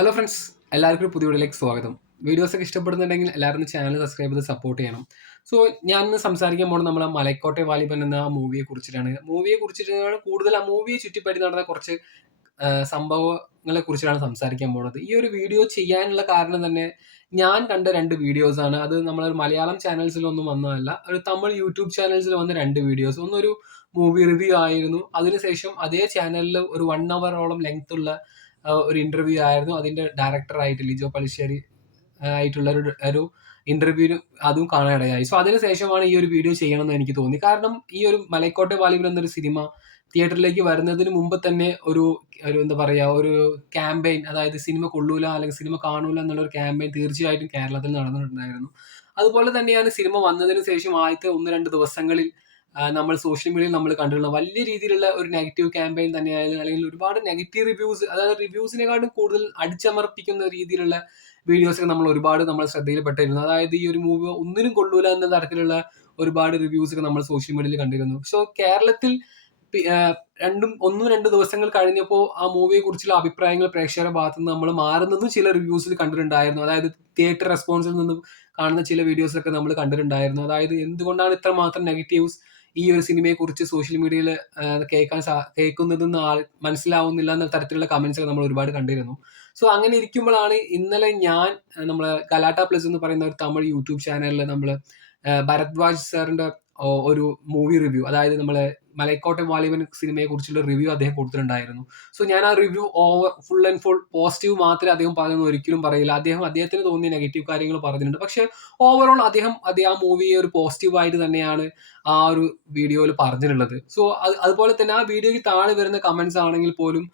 Hello friends, എല്ലാവർക്കും ഒരു പുതിയ വീഡിയോയിലേക്ക് സ്വാഗതം. വീഡിയോസൊക്കെ ഇഷ്ടപ്പെടുന്നുണ്ടെങ്കിൽ എല്ലാവരും ചാനൽ സബ്സ്ക്രൈബ് ചെയ്ത് സപ്പോർട്ട് ചെയ്യണം. സോ ഞാൻ ഇന്ന് സംസാരിക്കാൻ പോകുന്നത് നമ്മളെ മലൈക്കോട്ടെ വാലിബൻ എന്ന ആ മൂവിയെ കുറിച്ചിട്ടാണ്. മൂവിയെ കുറിച്ചിട്ടാണ് കൂടുതൽ ആ മൂവിയെ ചുറ്റിപ്പറ്റി നടന്ന കുറച്ച് സംഭവങ്ങളെ കുറിച്ചാണ് സംസാരിക്കാൻ പോകുന്നത്. ഈ ഒരു വീഡിയോ ചെയ്യാനുള്ള കാരണം തന്നെ ഞാൻ കണ്ട 2 വീഡിയോസാണ്. അത് നമ്മളെ മലയാളം ചാനൽസിലൊന്നും വന്നതല്ല. ഒരു തമിഴ് യൂട്യൂബ് ചാനൽസിൽ വന്ന 2 വീഡിയോസ്. ഒന്നൊരു മൂവി റിവ്യൂ ആയിരുന്നു. അതിനുശേഷം അതേ ചാനലിൽ ഒരു 1 അവറോളം ലെങ്ത് ഉള്ള ഒരു ഇന്റർവ്യൂ ആയിരുന്നു. അതിന്റെ ഡയറക്ടറായിട്ട് ലിജോ പലിശ്ശേരി ആയിട്ടുള്ള ഒരു ഇന്റർവ്യൂവിന് അതും കാണാനിടയായി. സോ അതിനുശേഷമാണ് ഈ ഒരു വീഡിയോ ചെയ്യണമെന്ന് എനിക്ക് തോന്നി. കാരണം ഈ ഒരു മലൈക്കോട്ടെ വാലിബൻ എന്നൊരു സിനിമ തിയേറ്ററിലേക്ക് വരുന്നതിന് മുമ്പ് തന്നെ ഒരു ഒരു എന്താ പറയാ ഒരു ക്യാമ്പയിൻ, അതായത് സിനിമ കൊള്ളൂല അല്ലെങ്കിൽ സിനിമ കാണൂല എന്നുള്ള ഒരു ക്യാമ്പയിൻ തീർച്ചയായിട്ടും കേരളത്തിൽ നടന്നിട്ടുണ്ടായിരുന്നു. അതുപോലെ തന്നെയാണ് സിനിമ വന്നതിന് ശേഷം ആദ്യത്തെ 1-2 ദിവസങ്ങളിൽ നമ്മൾ സോഷ്യൽ മീഡിയയിൽ നമ്മൾ കണ്ടിട്ടുള്ള വലിയ രീതിയിലുള്ള ഒരു നെഗറ്റീവ് ക്യാമ്പയിൻ തന്നെയായിരുന്നു. അല്ലെങ്കിൽ ഒരുപാട് നെഗറ്റീവ് റിവ്യൂസ്, അതായത് റിവ്യൂസിനെക്കാളും കൂടുതൽ അടിച്ചമർപ്പിക്കുന്ന രീതിയിലുള്ള വീഡിയോസൊക്കെ നമ്മൾ ശ്രദ്ധയിൽപ്പെട്ടിരുന്നു. അതായത് ഈ ഒരു മൂവി ഒന്നിനും കൊള്ളൂല എന്ന തരത്തിലുള്ള ഒരുപാട് റിവ്യൂസ് ഒക്കെ നമ്മൾ സോഷ്യൽ മീഡിയയിൽ കണ്ടിരുന്നു. സോ കേരളത്തിൽ ഒന്നും 2 ദിവസങ്ങൾ കഴിഞ്ഞപ്പോൾ ആ മൂവിയെ കുറിച്ചുള്ള അഭിപ്രായങ്ങൾ പ്രേക്ഷകരുടെ ഭാഗത്ത് നിന്ന് നമ്മൾ മാറുന്നതും ചില റിവ്യൂസിൽ കണ്ടിട്ടുണ്ടായിരുന്നു. അതായത് തിയേറ്റർ റെസ്പോൺസിൽ നിന്നും കാണുന്ന ചില വീഡിയോസ് ഒക്കെ നമ്മൾ കണ്ടിട്ടുണ്ടായിരുന്നു. അതായത് എന്തുകൊണ്ടാണ് ഇത്രമാത്രം നെഗറ്റീവ്സ് ഈ ഒരു സിനിമയെ കുറിച്ച് സോഷ്യൽ മീഡിയയിൽ കേൾക്കുന്നതെന്ന് മനസ്സിലാവുന്നില്ല എന്ന തരത്തിലുള്ള കമന്റ്സ് ഒക്കെ നമ്മൾ ഒരുപാട് കണ്ടിരുന്നു. സോ അങ്ങനെ ഇരിക്കുമ്പോഴാണ് ഇന്നലെ ഞാൻ നമ്മളെ ഗലാട്ട പ്ലസ് എന്ന് പറയുന്ന ഒരു തമിഴ് യൂട്യൂബ് ചാനലിൽ നമ്മൾ ഭരദ്വാജ് സാറിന്റെ ഒരു മൂവി റിവ്യൂ, അതായത് നമ്മളെ മലൈക്കോട്ടെ വാലിബൻ സിനിമയെ കുറിച്ചുള്ള റിവ്യൂ അദ്ദേഹം കൊടുത്തിട്ടുണ്ടായിരുന്നു. സോ ഞാൻ ആ review full and full positive മാത്രമേ അദ്ദേഹം പറയുന്നത് ഒരിക്കലും പറയില്ല. അദ്ദേഹത്തിന് തോന്നിയ നെഗറ്റീവ് കാര്യങ്ങൾ പറഞ്ഞിട്ടുണ്ട്. പക്ഷെ ഓവറോൾ അദ്ദേഹം ആ മൂവിയെ ഒരു പോസിറ്റീവ് ആയിട്ട് തന്നെയാണ് ആ ഒരു വീഡിയോയിൽ പറഞ്ഞിട്ടുള്ളത്. സോ അതുപോലെ തന്നെ ആ വീഡിയോയ്ക്ക് താഴെ വരുന്ന കമന്റ്സ് ആണെങ്കിൽ പോലും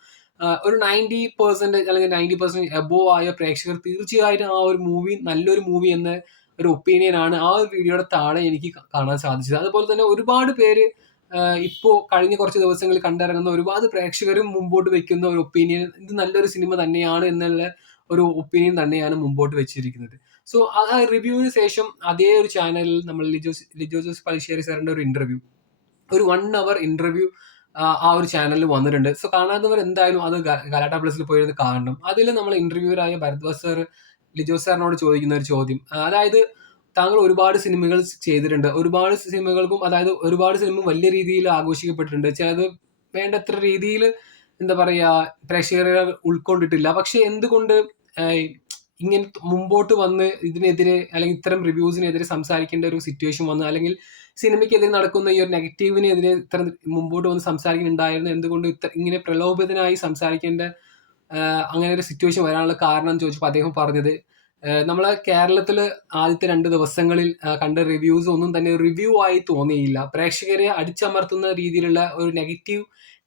ഒരു 90% അല്ലെങ്കിൽ 90% എബോവ് ആയ പ്രേക്ഷകർ തീർച്ചയായിട്ടും ആ ഒരു മൂവി നല്ലൊരു മൂവി എന്ന ഒരു ഒപ്പീനിയൻ ആണ് ആ ഒരു വീഡിയോയുടെ താഴെ എനിക്ക് കാണാൻ സാധിച്ചത്. അതുപോലെ തന്നെ ഒരുപാട് പേര് ഇപ്പോ കഴിഞ്ഞ കുറച്ച് ദിവസങ്ങളിൽ കണ്ടിറങ്ങുന്ന ഒരുപാട് പ്രേക്ഷകരും മുമ്പോട്ട് വെക്കുന്ന ഒരു ഒപ്പീനിയൻ, ഇത് നല്ലൊരു സിനിമ തന്നെയാണ് എന്നുള്ള ഒരു ഒപ്പീനിയൻ തന്നെയാണ് മുമ്പോട്ട് വെച്ചിരിക്കുന്നത്. സോ ആ റിവ്യൂവിന് ശേഷം അതേ ഒരു ചാനലിൽ നമ്മൾ ലിജോ ജോസ് പലിശ്ശേരി സാറിന്റെ ഒരു ഇന്റർവ്യൂ, ഒരു 1 അവർ ഇന്റർവ്യൂ ആ ഒരു ചാനലിൽ വന്നിട്ടുണ്ട്. സോ കാണാത്തവർ എന്തായാലും അത് ഗലാട്ട പ്ലസിൽ പോയിരുന്ന് കാണണം. അതിൽ നമ്മൾ ഇന്റർവ്യൂവറായ ഭരദ്വാജ് സാർ ലിജോ സാറിനോട് ചോദിക്കുന്ന ഒരു ചോദ്യം, അതായത് താങ്കൾ ഒരുപാട് സിനിമകൾ ചെയ്തിട്ടുണ്ട്. ഒരുപാട് സിനിമകൾക്കും, അതായത് ഒരുപാട് സിനിമ വലിയ രീതിയിൽ ആഘോഷിക്കപ്പെട്ടിട്ടുണ്ട്. ചിലത് വേണ്ടത്ര രീതിയിൽ എന്താ പറയാ പ്രേക്ഷകരെ ഉൾക്കൊണ്ടിട്ടില്ല. പക്ഷെ എന്തുകൊണ്ട് ഇങ്ങനെ മുമ്പോട്ട് വന്ന് ഇതിനെതിരെ അല്ലെങ്കിൽ ഇത്തരം റിവ്യൂസിനെതിരെ സംസാരിക്കേണ്ട ഒരു സിറ്റുവേഷൻ വന്നു, അല്ലെങ്കിൽ സിനിമയ്ക്കെതിരെ നടക്കുന്ന ഈ ഒരു നെഗറ്റീവിനെതിരെ ഇത്ര മുമ്പോട്ട് വന്ന് സംസാരിക്കുന്നുണ്ടായിരുന്നു, എന്തുകൊണ്ട് ഇങ്ങനെ പ്രലോഭിതനായി സംസാരിക്കേണ്ട അങ്ങനെ ഒരു സിറ്റുവേഷൻ വരാനുള്ള കാരണം എന്ന് ചോദിച്ചപ്പോൾ അദ്ദേഹം പറഞ്ഞത്, നമ്മളെ കേരളത്തിൽ ആദ്യത്തെ 2 ദിവസങ്ങളിൽ കണ്ട റിവ്യൂസ് ഒന്നും തന്നെ റിവ്യൂ ആയി തോന്നിയില്ല. പ്രേക്ഷകരെ അടിച്ചമർത്തുന്ന രീതിയിലുള്ള ഒരു നെഗറ്റീവ്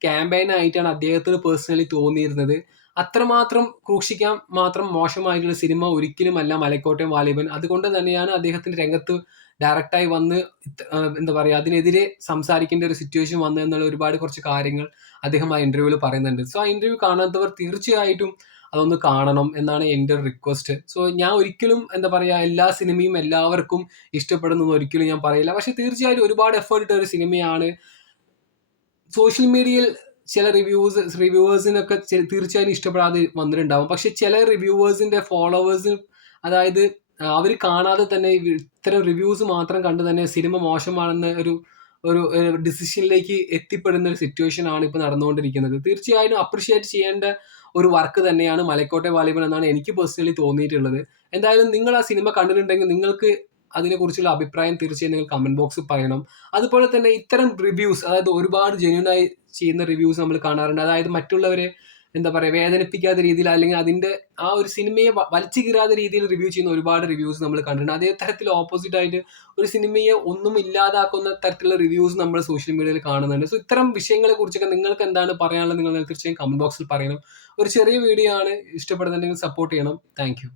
ക്യാമ്പയിൻ ആയിട്ടാണ് അദ്ദേഹത്തിന് പേഴ്സണലി തോന്നിയിരുന്നത്. അത്രമാത്രം ക്രൂശിക്കാൻ മാത്രം മോശമായിട്ടുള്ള സിനിമ ഒരിക്കലുമല്ല മലൈക്കോട്ടെ വാലിബൻ. അതുകൊണ്ട് തന്നെയാണ് അദ്ദേഹത്തിന് രംഗത്ത് ഡയറക്റ്റായി വന്ന് എന്താ പറയുക അതിനെതിരെ സംസാരിക്കേണ്ട ഒരു സിറ്റുവേഷൻ വന്നു എന്നുള്ള ഒരുപാട് കുറച്ച് കാര്യങ്ങൾ അദ്ദേഹം ആ ഇന്റർവ്യൂവിൽ പറയുന്നുണ്ട്. സോ ആ ഇന്റർവ്യൂ കാണാത്തവർ തീർച്ചയായിട്ടും അതൊന്ന് കാണണം എന്നാണ് എൻ്റെ ഒരു റിക്വസ്റ്റ്. സോ ഞാൻ ഒരിക്കലും എന്താ പറയുക എല്ലാ സിനിമയും എല്ലാവർക്കും ഇഷ്ടപ്പെടുന്നു ഒരിക്കലും ഞാൻ പറയില്ല. പക്ഷെ തീർച്ചയായിട്ടും ഒരുപാട് എഫേർട്ട് ഇട്ട ഒരു സിനിമയാണ്. സോഷ്യൽ മീഡിയയിൽ ചില റിവ്യൂവേഴ്സിനൊക്കെ തീർച്ചയായും ഇഷ്ടപ്പെടാതെ വന്നിട്ടുണ്ടാവും. പക്ഷെ ചില റിവ്യൂവേഴ്സിന്റെ ഫോളോവേഴ്സ്, അതായത് അവർ കാണാതെ തന്നെ ഇത്തരം റിവ്യൂസ് മാത്രം കണ്ട് തന്നെ സിനിമ മോശമാണെന്ന ഒരു ഒരു ഡിസിഷനിലേക്ക് എത്തിപ്പെടുന്ന ഒരു സിറ്റുവേഷൻ ആണ് ഇപ്പോൾ നടന്നുകൊണ്ടിരിക്കുന്നത്. തീർച്ചയായും അപ്രിഷിയേറ്റ് ചെയ്യേണ്ട ഒരു വർക്ക് തന്നെയാണ് മലൈക്കോട്ടെ വാലിബൻ എന്നാണ് എനിക്ക് പേഴ്സണലി തോന്നിയിട്ടുള്ളത്. എന്തായാലും നിങ്ങൾ ആ സിനിമ കണ്ടിട്ടുണ്ടെങ്കിൽ നിങ്ങൾക്ക് അതിനെക്കുറിച്ചുള്ള അഭിപ്രായം തീർച്ചയായും നിങ്ങൾ കമന്റ് ബോക്സിൽ പറയണം. അതുപോലെ തന്നെ ഇത്തരം റിവ്യൂസ്, അതായത് ഒരുപാട് ജെന്യൂനായി ചെയ്യുന്ന റിവ്യൂസ് നമ്മൾ കാണാറുണ്ട്. അതായത് മറ്റുള്ളവരെ എന്താ പറയുക വേദനിപ്പിക്കാത്ത രീതിയിൽ, അല്ലെങ്കിൽ അതിന്റെ ആ ഒരു സിനിമയെ വലിച്ചു കീറാത്ത രീതിയിൽ റിവ്യൂ ചെയ്യുന്ന ഒരുപാട് റിവ്യൂസ് നമ്മൾ കണ്ടിട്ടുണ്ട്. അതേ തരത്തിൽ ഓപ്പോസിറ്റ് ആയിട്ട് ഒരു സിനിമയെ ഒന്നും ഇല്ലാതാക്കുന്ന തരത്തിലുള്ള റിവ്യൂസ് നമ്മൾ സോഷ്യൽ മീഡിയയിൽ കാണുന്നുണ്ട്. സോ ഇത്തരം വിഷയങ്ങളെ കുറിച്ചൊക്കെ നിങ്ങൾക്ക് എന്താണ് പറയാനുള്ളത് നിങ്ങൾ തീർച്ചയായും കമന്റ് ബോക്സിൽ പറയണം. ഒരു ചെറിയ വീഡിയോ ആണ്, ഇഷ്ടപ്പെടുന്നുണ്ടെങ്കിൽ സപ്പോർട്ട് ചെയ്യണം. Thank you.